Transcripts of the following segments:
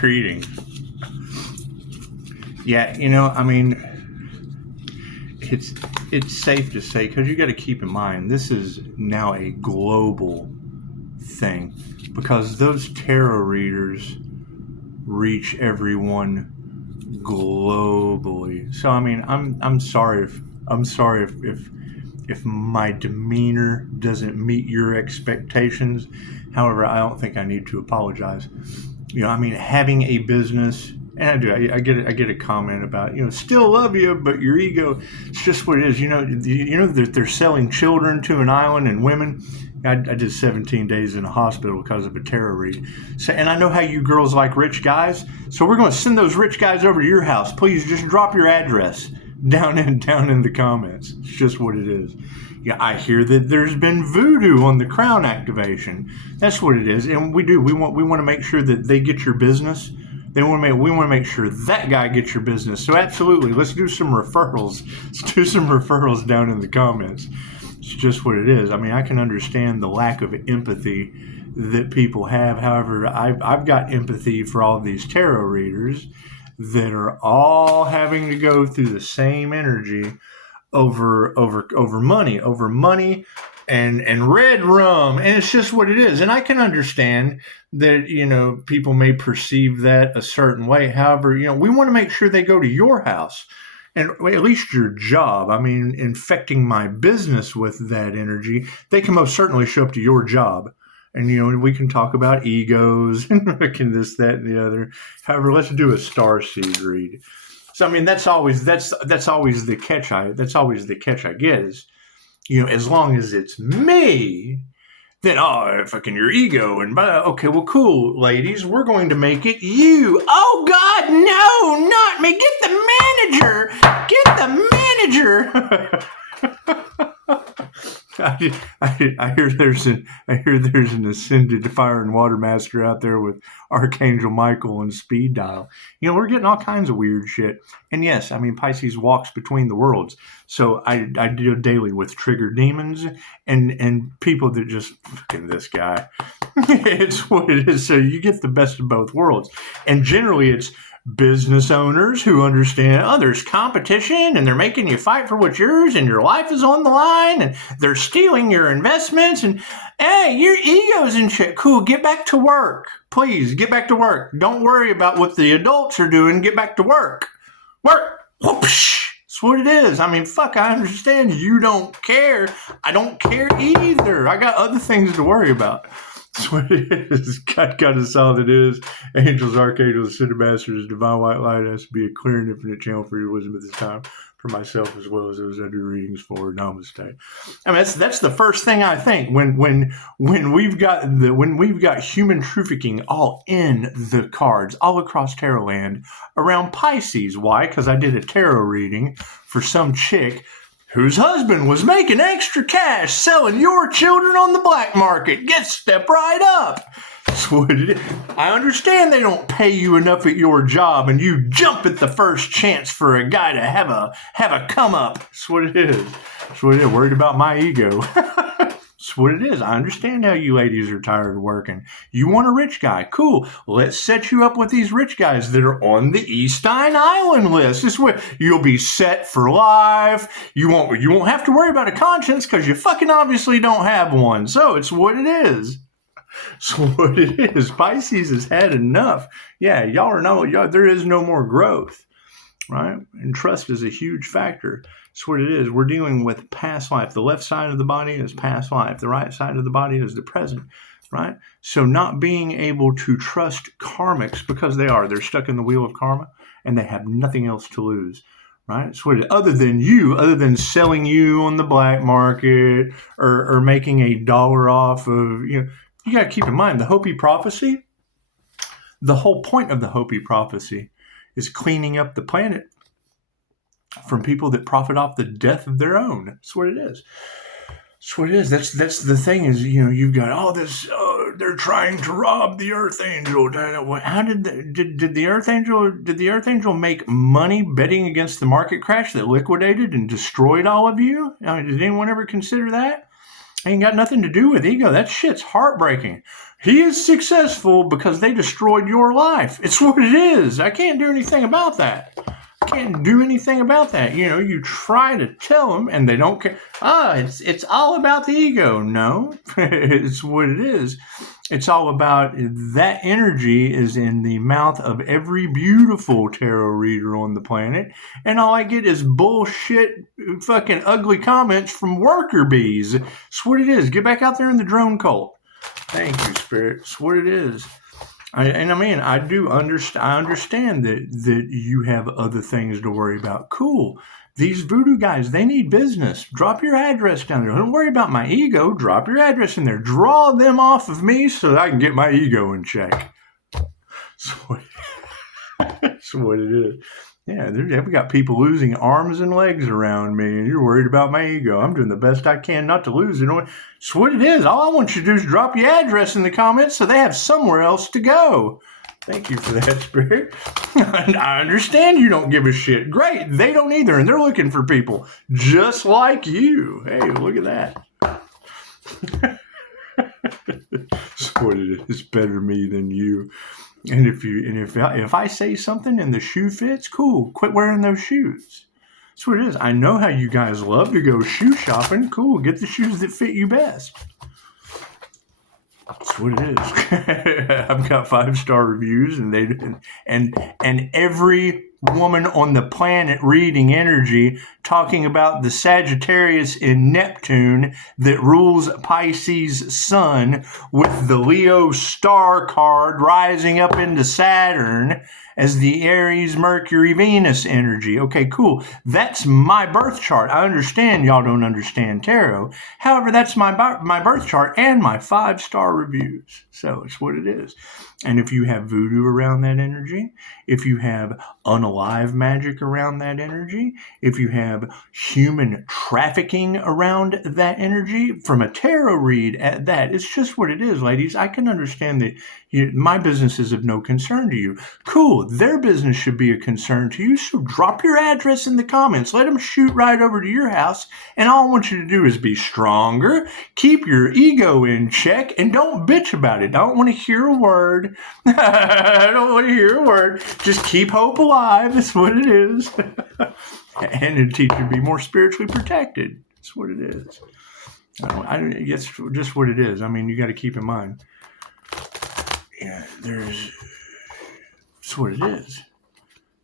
Greetings. Yeah, you know, I mean, it's safe to say, because you got to keep in mind, this is now a global thing, because those tarot readers reach everyone globally. So I mean, I'm sorry if my demeanor doesn't meet your expectations. However, I don't think I need to apologize. You know, I mean, having a business, and I do. I get a comment about, you know, still love you, but your ego. It's just what it is. You know that they're selling children to an island and women. I did 17 days in a hospital because of a tarot read. So, and I know how you girls like rich guys. So we're going to send those rich guys over to your house. Please just drop your address down in the comments. It's just what it is. Yeah, I hear that there's been voodoo on the crown activation. That's what it is, and we do. We want to make sure that they get your business. We want to make sure that guy gets your business. So absolutely, let's do some referrals. Let's do some referrals down in the comments. It's just what it is. I mean, I can understand the lack of empathy that people have. However, I've got empathy for all of these tarot readers that are all having to go through the same energy over money and red rum, and it's just what it is. And I can understand that, you know, people may perceive that a certain way. However, you know, we want to make sure they go to your house and at least your job. I mean, infecting my business with that energy, they can most certainly show up to your job. And, you know, we can talk about egos and this, that, and the other. However, let's do a starseed read. So, I mean, that's always the catch. That's always the catch I get is, you know, as long as it's me, then, fucking your ego. And, okay, well, cool, ladies, we're going to make it you. Oh, God, no, not me. Get the manager. I hear there's an ascended fire and water master out there with Archangel Michael and speed dial. You know, we're getting all kinds of weird shit. And yes, I mean, Pisces walks between the worlds. So I deal daily with triggered demons and people that just fucking this guy. It's what it is. So you get the best of both worlds. And generally it's business owners who understand, there's competition and they're making you fight for what's yours and your life is on the line and they're stealing your investments and, hey, your ego's in shit. Cool, get back to work. Please, get back to work. Don't worry about what the adults are doing. Get back to work. Work. Whoopsh. That's what it is. I mean, fuck, I understand you don't care. I don't care either. I got other things to worry about. That's what it is. God is all it is. Angels, archangels, ascended masters, divine white light has to be a clear and infinite channel for your wisdom at this time, for myself as well as those I do readings for. Namaste. I mean, that's the first thing I think when we've got human trafficking all in the cards all across tarot land around Pisces. Why? Because I did a tarot reading for some chick whose husband was making extra cash selling your children on the black market. Step right up. That's what it is. I understand they don't pay you enough at your job and you jump at the first chance for a guy to have a come up. That's what it is. That's what it is. Worried about my ego. That's what it is. I understand how you ladies are tired of working. You want a rich guy. Cool. Let's set you up with these rich guys that are on the Eastine Island list. This way you'll be set for life. You won't have to worry about a conscience because you fucking obviously don't have one. So it's what it is. It's what it is. Pisces has had enough. Yeah, there is no more growth. Right? And trust is a huge factor. That's what it is. We're dealing with past life. The left side of the body is past life. The right side of the body is the present, right? So not being able to trust karmics because they're stuck in the wheel of karma and they have nothing else to lose, right? So other than selling you on the black market or making $1 off of, you got to keep in mind the Hopi prophecy. The whole point of the Hopi prophecy is cleaning up the planet from people that profit off the death of their own. That's what it is. That's what it is. That's the thing is, you've got all this, they're trying to rob the Earth Angel. How did the Earth Angel make money betting against the market crash that liquidated and destroyed all of you? I mean, did anyone ever consider that? Ain't got nothing to do with ego. That shit's heartbreaking. He is successful because they destroyed your life. It's what it is. I can't do anything about that. Can't do anything about that. You know, you try to tell them and they don't care. It's all about the ego. No, it's what it is. It's all about that energy is in the mouth of every beautiful tarot reader on the planet. And all I get is bullshit, fucking ugly comments from worker bees. It's what it is. Get back out there in the drone cult. Thank you, Spirit. It's what it is. I understand that you have other things to worry about. Cool. These voodoo guys, they need business. Drop your address down there. Don't worry about my ego. Drop your address in there. Draw them off of me so that I can get my ego in check. That's what it is. Yeah, we got people losing arms and legs around me, and you're worried about my ego. I'm doing the best I can not to lose it. It's what it is. All I want you to do is drop your address in the comments so they have somewhere else to go. Thank you for that, Spirit. I understand you don't give a shit. Great. They don't either, and they're looking for people just like you. Hey, look at that. That's what it is. Better me than you. And if I say something and the shoe fits, cool. Quit wearing those shoes. That's what it is. I know how you guys love to go shoe shopping. Cool. Get the shoes that fit you best. That's what it is. I've got 5-star reviews, and every woman on the planet reading energy talking about the Sagittarius in Neptune that rules Pisces sun with the Leo star card rising up into Saturn as the Aries Mercury Venus energy. Okay, cool. That's my birth chart. I understand y'all don't understand tarot. However, that's my birth chart and my 5-star reviews. So it's what it is. And if you have voodoo around that energy, if you have unalive magic around that energy, if you have human trafficking around that energy, from a tarot read at that, it's just what it is, ladies. I can understand that my business is of no concern to you. Cool. Their business should be a concern to you. So drop your address in the comments. Let them shoot right over to your house. And all I want you to do is be stronger, keep your ego in check, and don't bitch about it. I don't want to hear a word. I don't want to hear a word. Just keep hope alive. That's what it is. And it'll teach you to be more spiritually protected. That's what it is. It's just what it is. I mean, you got to keep in mind. Yeah, it's what it is.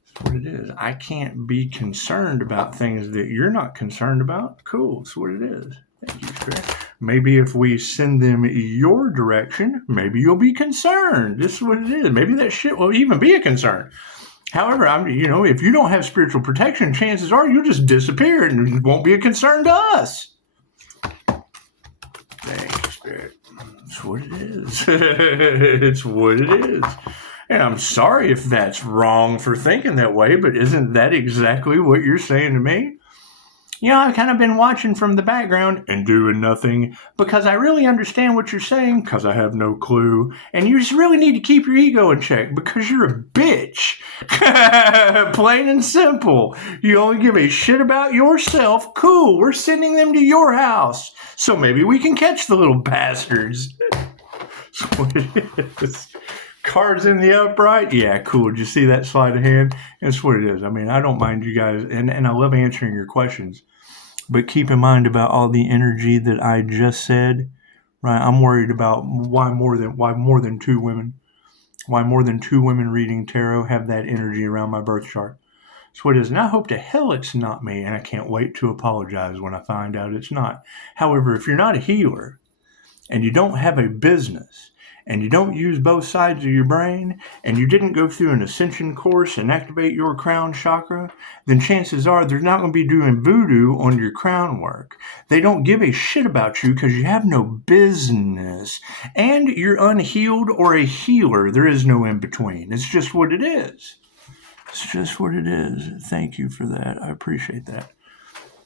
It's what it is. I can't be concerned about things that you're not concerned about. Cool. It's what it is. Thank you, Spirit. Maybe if we send them your direction, maybe you'll be concerned. This is what it is. Maybe that shit will even be a concern. However, if you don't have spiritual protection, chances are you'll just disappear and it won't be a concern to us. Thank you, Spirit. It's what it is. It's what it is. And I'm sorry if that's wrong for thinking that way, but isn't that exactly what you're saying to me? I've kind of been watching from the background and doing nothing because I really understand what you're saying because I have no clue. And you just really need to keep your ego in check because you're a bitch. Plain and simple. You only give a shit about yourself. Cool. We're sending them to your house. So maybe we can catch the little bastards. That's what it is. Cards in the upright. Yeah, cool. Did you see that sleight of hand? That's what it is. I mean, I don't mind you guys, and I love answering your questions. But keep in mind about all the energy that I just said, right? I'm worried about why more than two women reading tarot have that energy around my birth chart. That's what it is. And I hope to hell it's not me, and I can't wait to apologize when I find out it's not. However, if you're not a healer and you don't have a business and you don't use both sides of your brain, and you didn't go through an ascension course and activate your crown chakra, then chances are they're not going to be doing voodoo on your crown work. They don't give a shit about you because you have no business. And you're unhealed or a healer. There is no in between. It's just what it is. It's just what it is. Thank you for that. I appreciate that.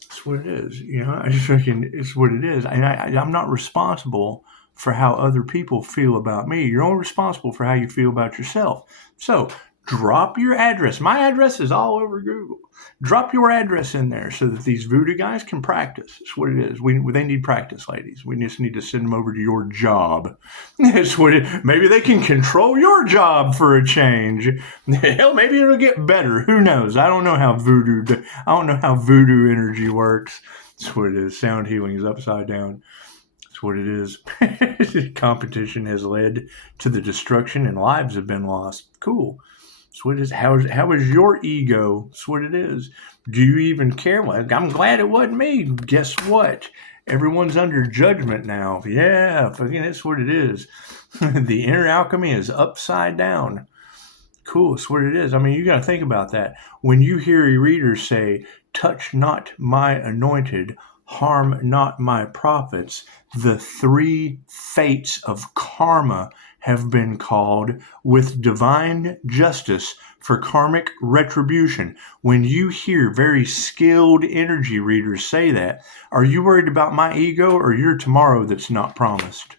It's what it is. It's what it is. And I'm not responsible for how other people feel about me. You're only responsible for how you feel about yourself. So Drop your address. My address is all over Google. Drop your address in there so that these voodoo guys can practice. That's what it is. They need practice, ladies. We just need to send them over to your job. That's what maybe they can control your job for a change. Hell, maybe it'll get better. Who knows? I don't know how voodoo energy works. That's what it is. Sound healing is upside down. That's what it is. Competition has led to the destruction and lives have been lost. Cool. That's what it is. How is your ego? That's what it is. Do you even care? Well, I'm glad it wasn't me. Guess what? Everyone's under judgment now. Yeah, fucking that's what it is. The inner alchemy is upside down. Cool, that's what it is. I mean, you got to think about that. When you hear a reader say, touch not my anointed, harm not my prophets, the 3 fates of karma have been called with divine justice for karmic retribution. When you hear very skilled energy readers say that, are you worried about my ego or your tomorrow that's not promised?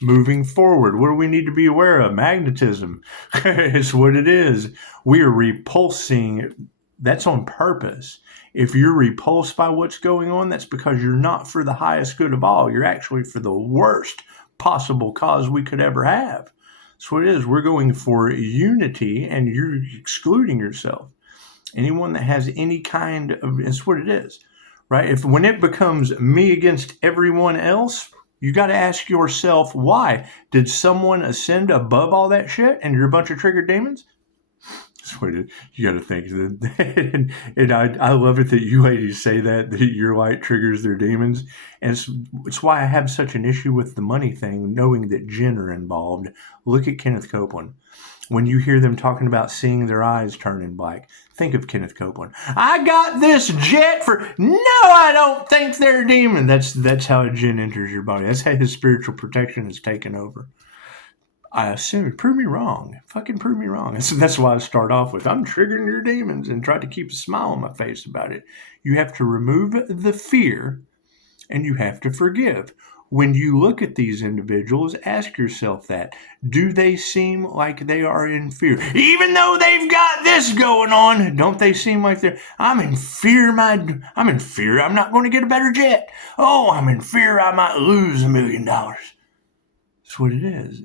Moving forward, what do we need to be aware of? Magnetism. It's what it is. We are repulsing. That's on purpose. If you're repulsed by what's going on, that's because you're not for the highest good of all. You're actually for the worst possible cause we could ever have. That's what it is. We're going for unity and you're excluding yourself. Anyone that has any kind of, it's what it is, right? When it becomes me against everyone else, you got to ask yourself, why? Did someone ascend above all that shit and you're a bunch of triggered demons? That's what it is. You got to think. And I love it that you ladies say that your light triggers their demons. And it's why I have such an issue with the money thing, knowing that jinn are involved. Look at Kenneth Copeland. When you hear them talking about seeing their eyes turning black, think of Kenneth Copeland. I got this jet for... No, I don't think they're a demon. That's how a jinn enters your body. That's how his spiritual protection is taken over. I assume, prove me wrong. Fucking prove me wrong. That's why I start off with, I'm triggering your demons, and try to keep a smile on my face about it. You have to remove the fear, and you have to forgive. When you look at these individuals, ask yourself that. Do they seem like they are in fear? Even though they've got this going on, don't they seem like I'm in fear I'm not going to get a better jet. Oh, I'm in fear I might lose $1 million. That's what it is.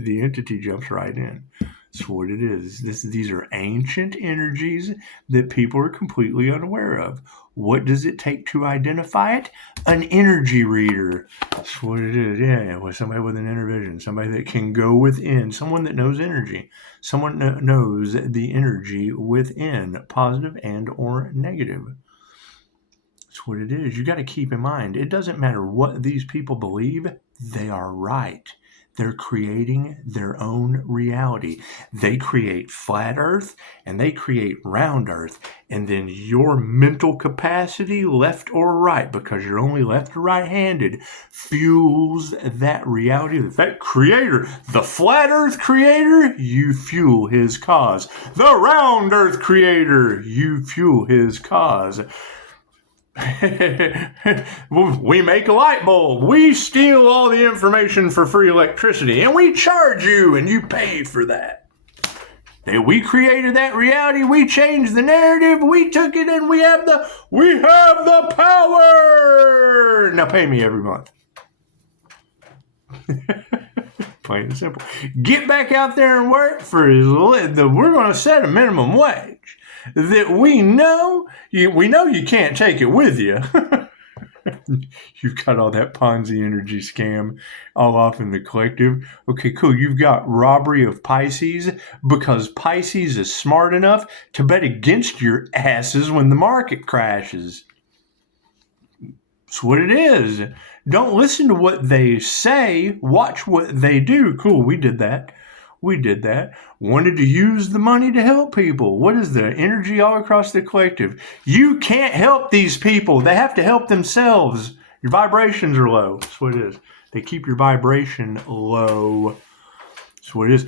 The entity jumps right in. That's what it is. These are ancient energies that people are completely unaware of. What does it take to identify it? An energy reader. That's what it is. Yeah, with somebody with an inner vision, somebody that can go within, someone that knows energy, someone that knows the energy within, positive and or negative. That's what it is. You got to keep in mind, it doesn't matter what these people believe, they are right. They're creating their own reality. They create flat earth and they create round earth. And then your mental capacity, left or right, because you're only left or right-handed, fuels that reality. That creator, the flat earth creator, you fuel his cause. The round earth creator, you fuel his cause. We make a light bulb. We steal all the information for free electricity, and we charge you, and you pay for that. We created that reality. We changed the narrative. We took it, and we have the power. Now pay me every month. Plain and simple. Get back out there and work for we're going to set a minimum wage that we know you can't take it with you. You've got all that Ponzi energy scam all off in the collective. Okay, cool. You've got robbery of Pisces because Pisces is smart enough to bet against your asses when the market crashes. That's what it is. Don't listen to what they say. Watch what they do. Cool, we did that. Wanted to use the money to help people. What is the energy all across the collective? You can't help these people. They have to help themselves. Your vibrations are low. That's what it is. They keep your vibration low. That's what it is.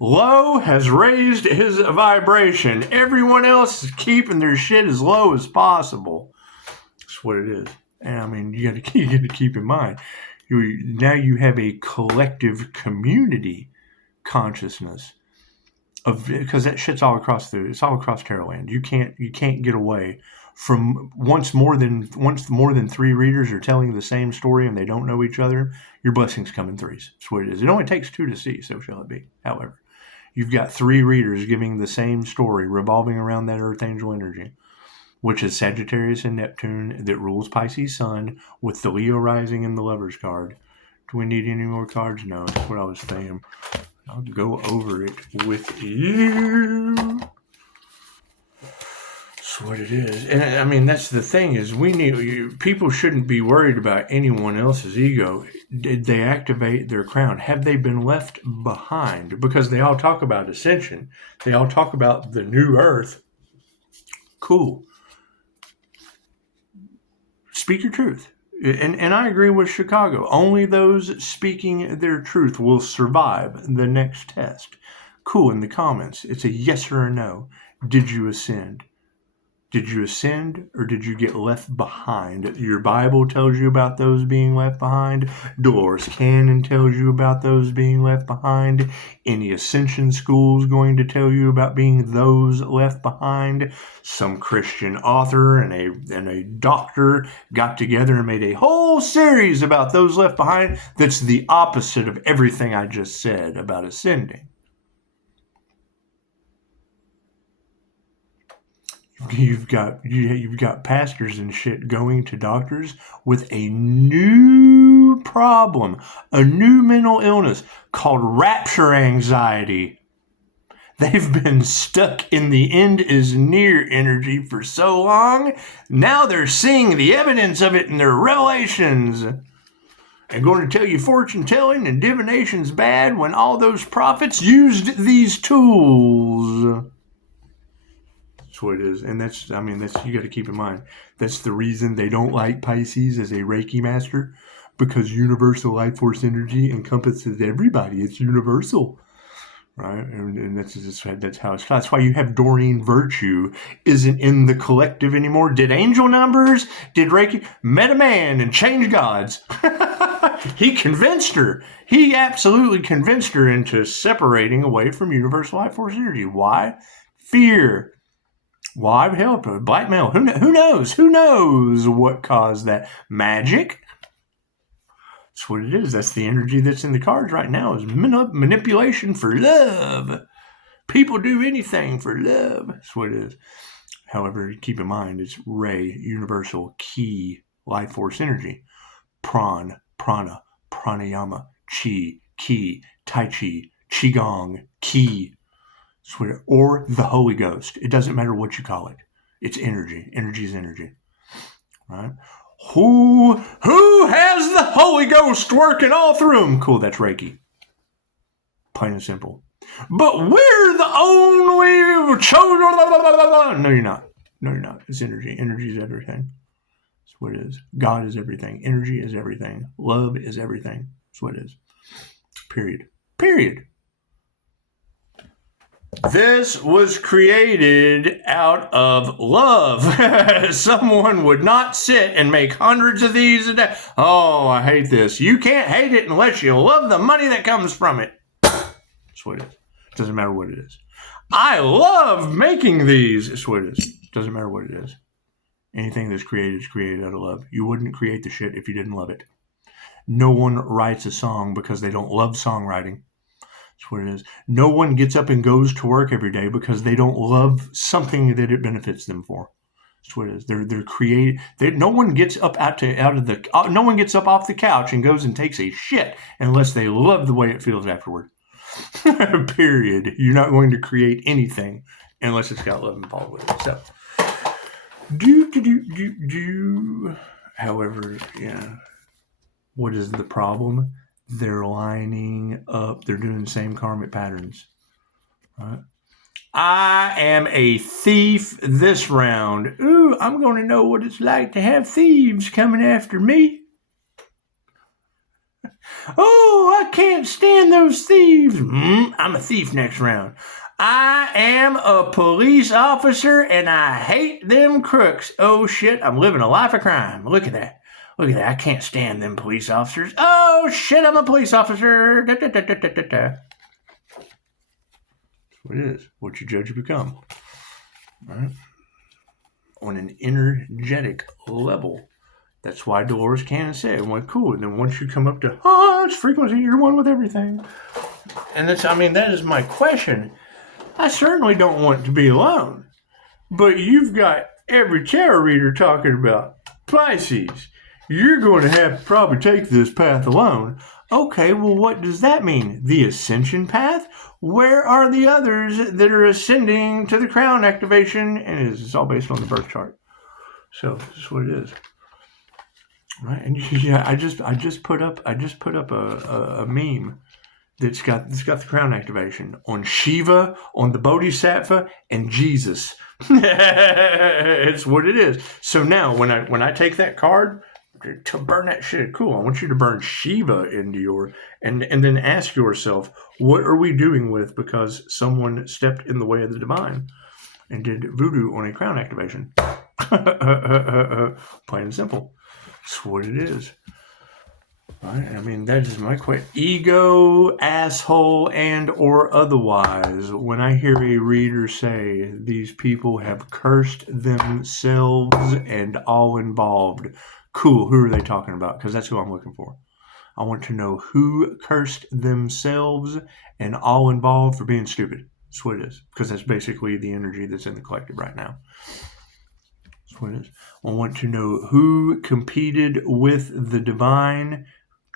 Lowe has raised his vibration. Everyone else is keeping their shit as low as possible. That's what it is. And I mean, you got to keep in mind. Now you have a collective community consciousness of, because that shit's all across it's all across Terrorland. You can't get away from once more than 3 readers are telling the same story and they don't know each other, your blessings come in threes. That's what it is. It only takes 2 to see, so shall it be. However, you've got 3 readers giving the same story revolving around that Archangel energy, which is Sagittarius and Neptune that rules Pisces Sun with the Leo rising in the Lover's card. Do we need any more cards? No, that's what I was thinking. I'll go over it with you. That's what it is. And I mean, that's the thing is people shouldn't be worried about anyone else's ego. Did they activate their crown? Have they been left behind? Because they all talk about ascension. They all talk about the new earth. Cool. Speak your truth. And I agree with Chicago. Only those speaking their truth will survive the next test. Cool, in the comments, it's a yes or a no. Did you ascend? Did you ascend or did you get left behind? Your Bible tells you about those being left behind. Dolores Cannon tells you about those being left behind. Any ascension school is going to tell you about being those left behind. Some Christian author and a doctor got together and made a whole series about those left behind that's the opposite of everything I just said about ascending. You've got pastors and shit going to doctors with a new problem, a new mental illness called rapture anxiety. They've been stuck in the end is near energy for so long. Now they're seeing the evidence of it in their revelations. And going to tell you fortune telling and divination's bad when all those prophets used these tools. What it is, and that's you got to keep in mind, that's the reason they don't like Pisces as a Reiki master, because universal life force energy encompasses everybody. It's universal, right? And that's why you have Doreen Virtue isn't in the collective anymore. Did angel numbers, did Reiki, met a man and changed gods. He convinced her. He absolutely convinced her into separating away from universal life force energy. Why? Fear. Why? Hell, blackmail. Who knows? Who knows what caused that? Magic? That's what it is. That's the energy that's in the cards right now, is manipulation for love. People do anything for love. That's what it is. However, keep in mind, it's Ray, universal, key, life force energy. Prana, pranayama, chi, ki, tai chi, qigong, ki. Or the Holy Ghost. It doesn't matter what you call it. It's energy. Energy is energy. Right? Who has the Holy Ghost working all through them? Cool, that's Reiki. Plain and simple. But we're the only chosen. No, you're not. No, you're not. It's energy. Energy is everything. That's what it is. God is everything. Energy is everything. Love is everything. That's what it is. Period. This was created out of love. Someone would not sit and make hundreds of these a day. Oh, I hate this. You can't hate it unless you love the money that comes from it. That's what it is. It doesn't matter what it is. I love making these. That's what it is. It doesn't matter what it is. Anything that's created is created out of love. You wouldn't create the shit if you didn't love it. No one writes a song because they don't love songwriting. That's what it is. No one gets up and goes to work every day because they don't love something that it benefits them for. That's what it is. They're creative. No one gets up no one gets up off the couch and goes and takes a shit unless they love the way it feels afterward. Period. You're not going to create anything unless it's got love involved with it. So, However, yeah. What is the problem? They're lining up. They're doing the same karmic patterns. Right? I am a thief this round. Ooh, I'm going to know what it's like to have thieves coming after me. Oh, I can't stand those thieves. I'm a thief next round. I am a police officer and I hate them crooks. Oh shit, I'm living a life of crime. Look at that. I can't stand them police officers. Oh shit, I'm a police officer. What it is. What you judge, you become. Right? On an energetic level. That's why Dolores Cannon said, well, cool. And then once you come up to, it's frequency, you're one with everything. And that is my question. I certainly don't want to be alone. But you've got every tarot reader talking about Pisces. You're going to have to probably take this path alone. Okay, well, what does that mean? The ascension path? Where are the others that are ascending to the crown activation? And it's all based on the birth chart. So this is what it is. Right, and yeah, I just put up a meme that's got the crown activation on Shiva, on the Bodhisattva, and Jesus. It's what it is. So now when I take that card to burn that shit, cool. I want you to burn Shiva into your and then ask yourself, what are we doing with because someone stepped in the way of the divine and did voodoo on a crown activation? Plain and simple. That's what it is. Right? That is my question. Ego, asshole, and or otherwise. When I hear a reader say these people have cursed themselves and all involved, cool, who are they talking about? Because that's who I'm looking for. I want to know who cursed themselves and all involved for being stupid. That's what it is. Because that's basically the energy that's in the collective right now. What it is. I want to know who competed with the divine,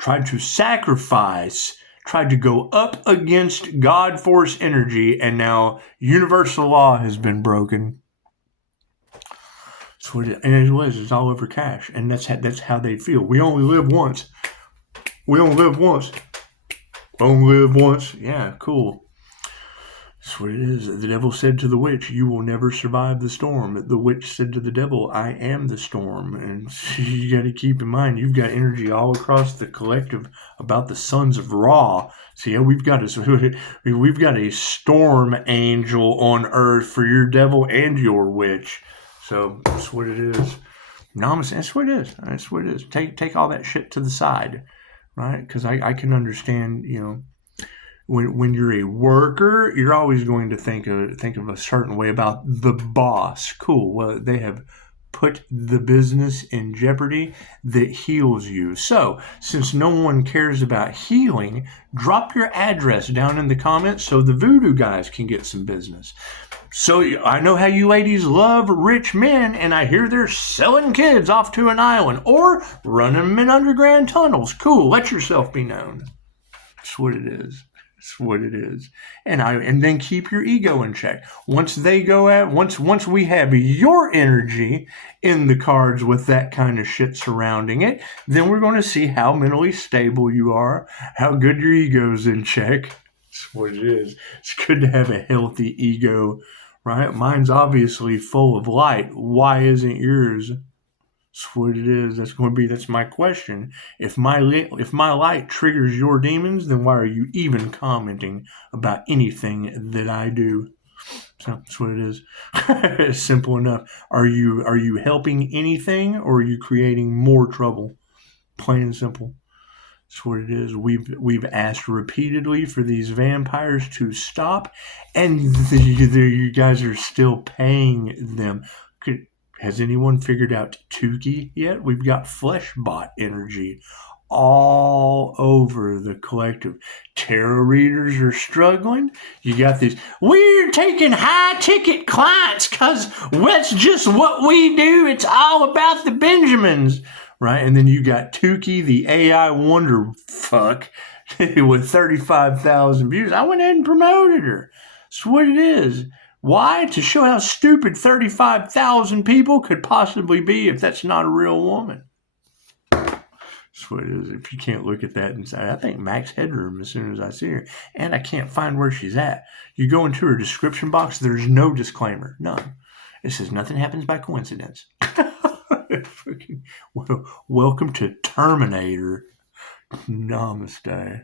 tried to sacrifice, tried to go up against God force energy, and now universal law has been broken. That's what it is. And it was. It's all over cash, and that's how they feel. We only live once. We only live once. Only live once. Yeah, cool. That's what it is. The devil said to the witch, you will never survive the storm. The witch said to the devil, I am the storm. And you got to keep in mind, you've got energy all across the collective about the sons of Ra. So yeah, we've got a storm angel on earth for your devil and your witch. So that's what it is. Namaste. That's what it is. That's what it is. Take all that shit to the side, right? Because I can understand, When you're a worker, you're always going to think of a certain way about the boss. Cool. Well, they have put the business in jeopardy that heals you. So, since no one cares about healing, drop your address down in the comments so the voodoo guys can get some business. So, I know how you ladies love rich men, and I hear they're selling kids off to an island or running them in underground tunnels. Cool. Let yourself be known. That's what it is. That's what it is. And then keep your ego in check. Once we have your energy in the cards with that kind of shit surrounding it, then we're going to see how mentally stable you are, how good your ego's in check. That's what it is. It's good to have a healthy ego, right? Mine's obviously full of light. Why isn't yours? That's what it is. That's my question. If my light triggers your demons, then why are you even commenting about anything that I do? So that's what it is. It's simple enough. Are you helping anything, or are you creating more trouble? Plain and simple. That's what it is. We've asked repeatedly for these vampires to stop, and you guys are still paying them. Has anyone figured out Tukey yet? We've got Fleshbot energy all over the collective. Tarot readers are struggling. You got these, we're taking high-ticket clients because that's just what we do. It's all about the Benjamins, right? And then you got Tukey, the AI wonder fuck, with 35,000 views. I went ahead and promoted her. That's what it is. Why? To show how stupid 35,000 people could possibly be if that's not a real woman. That's what it is. If you can't look at that and say, I think Max Headroom as soon as I see her. And I can't find where she's at. You go into her description box, there's no disclaimer. None. It says nothing happens by coincidence. Welcome to Terminator. Namaste.